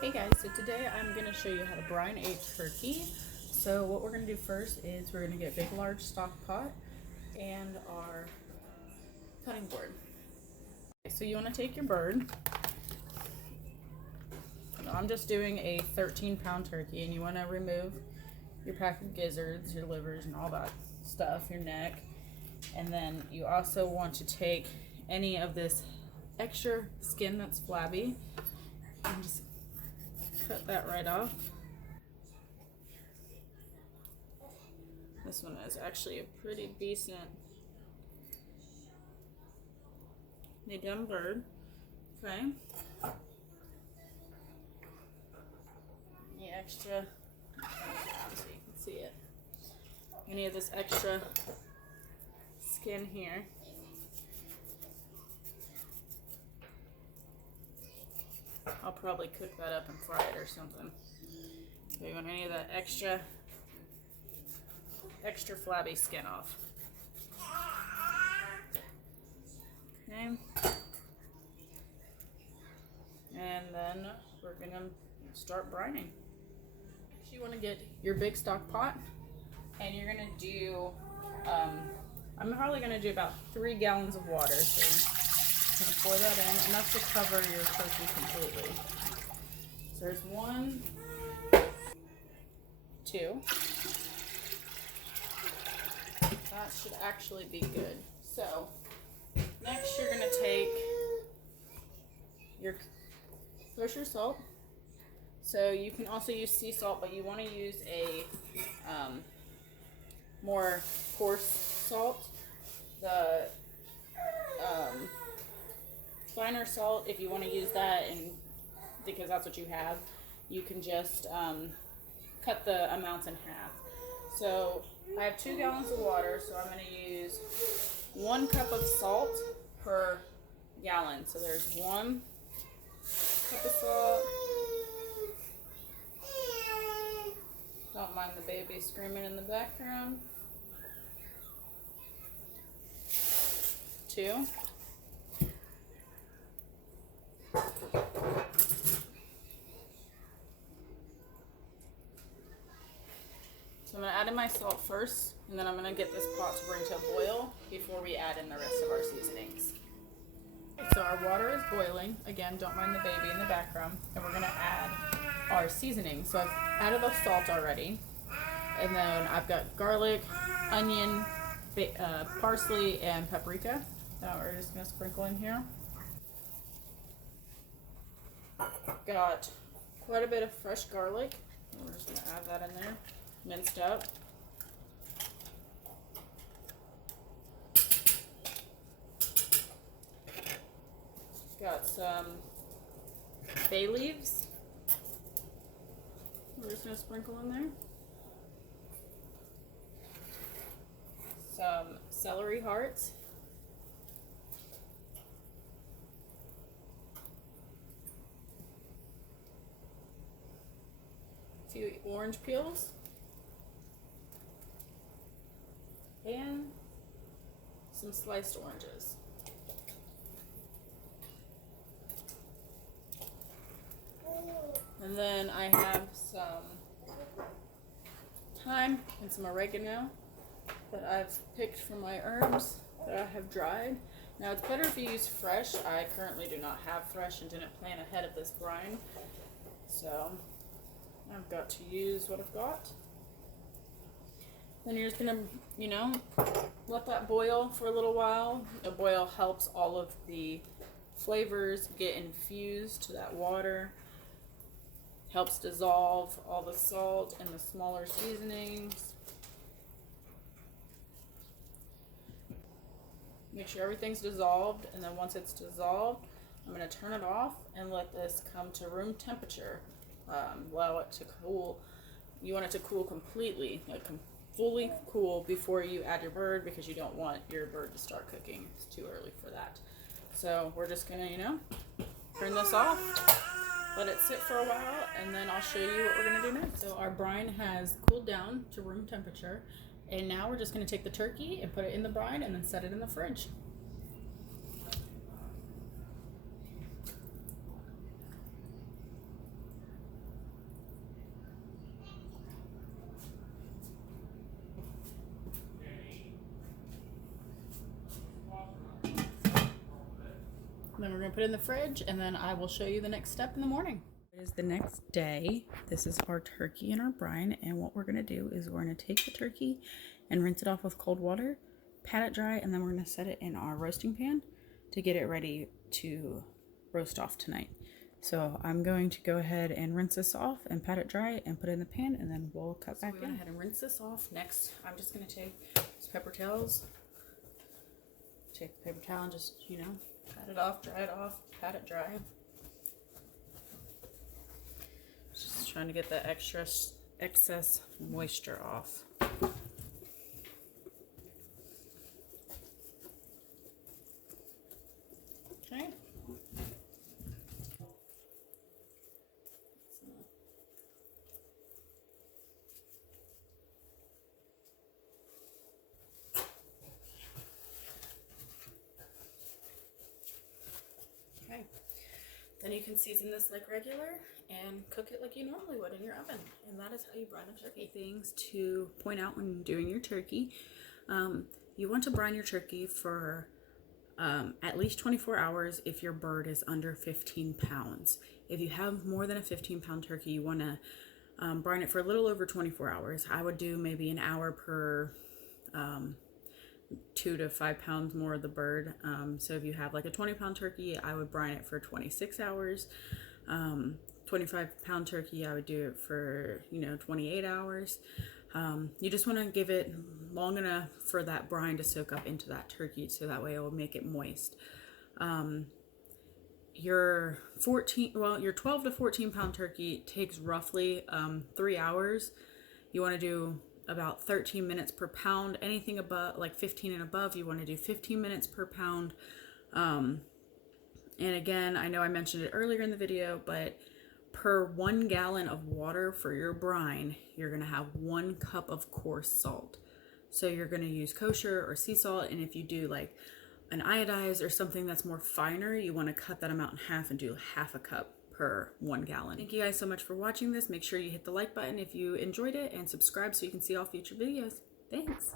Hey guys, so today I'm going to show you how to brine a turkey. So what we're going to do first is we're going to get a big large stock pot and our cutting board. Okay, so you want to take your bird. I'm just doing a 13-pound turkey, and you want to remove your pack of gizzards, your livers, and all that stuff, your neck. And then you also want to take any of this extra skin that's flabby and just cut that right off. This one is actually a pretty decent done bird. Okay. The extra, so you can see it. Any of this extra skin here. I'll probably cook that up and fry it or something. So you want any of that extra flabby skin off. Okay. And then we're gonna start brining. You want to get your big stock pot, and you're gonna do, I'm probably gonna do about 3 gallons of water. So I'm gonna pour that in, and that's to cover your turkey completely. So there's 1, 2. That should actually be good. So next you're gonna take your kosher salt. So you can also use sea salt, but you want to use a more coarse salt. The finer salt, if you want to use that, and because that's what you have, you can just cut the amounts in half. So I have 2 gallons of water, so I'm going to use 1 cup of salt per gallon. So there's 1 cup of salt. Don't mind the baby screaming in the background. 2. So I'm going to add in my salt first, and then I'm going to get this pot to bring to a boil before we add in the rest of our seasonings. So our water is boiling. Again, don't mind the baby in the background. And we're going to add our seasoning. So I've added the salt already. And then I've got garlic, onion, parsley, and paprika that we're just going to sprinkle in here. Got quite a bit of fresh garlic. We're just going to add that in there, minced up. Got some bay leaves. We're just going to sprinkle in there. Some celery hearts. A few orange peels. And some sliced oranges. And then I have some thyme and some oregano that I've picked from my herbs that I have dried. Now it's better if you use fresh. I currently do not have fresh and didn't plan ahead of this brine. So I've got to use what I've got. Then you're just gonna, let that boil for a little while. The boil helps all of the flavors get infused to that water. Helps dissolve all the salt and the smaller seasonings. Make sure everything's dissolved, and then once it's dissolved, I'm going to turn it off and let this come to room temperature. Allow it to cool. You want it to cool completely, fully cool before you add your bird, because you don't want your bird to start cooking. It's too early for that. So we're just going to, turn this off. Let it sit for a while, and then I'll show you what we're going to do next. So our brine has cooled down to room temperature, and now we're just going to take the turkey and put it in the brine and then set it in the fridge. put it in the fridge, and then I will show you the next step in the morning. It is the next day. This is our turkey and our brine, and what we're going to do is we're going to take the turkey and rinse it off with cold water, pat it dry, and then we're going to set it in our roasting pan to get it ready to roast off tonight. So I'm going to go ahead and rinse this off and pat it dry and put it in the pan, and then we'll cut back in. We went ahead and rinse this off. Next, I'm just going to take these paper towels. Take the paper towel and just, pat it off, dry it off, pat it dry. Just trying to get that excess moisture off. Okay. Okay. Then you can season this like regular and cook it like you normally would in your oven. And that is how you brine a turkey. Things to point out when doing your turkey. You want to brine your turkey for at least 24 hours if your bird is under 15 pounds. If you have more than a 15-pound turkey, you want to brine it for a little over 24 hours. I would do maybe an hour per 2 to 5 pounds more of the bird. So if you have like a 20-pound turkey, I would brine it for 26 hours. 25-pound turkey, I would do it for 28 hours. You just want to give it long enough for that brine to soak up into that turkey, so that way it will make it moist. Your 12 to 14-pound turkey takes roughly 3 hours. You want to do about 13 minutes per pound. Anything above, like 15 and above, you want to do 15 minutes per pound. And again, I know I mentioned it earlier in the video, but per 1 gallon of water for your brine, you're going to have 1 cup of coarse salt. So you're going to use kosher or sea salt, and if you do like an iodized or something that's more finer, you want to cut that amount in half and do half a cup per 1 gallon. Thank you guys so much for watching this. Make sure you hit the like button if you enjoyed it and subscribe so you can see all future videos. Thanks.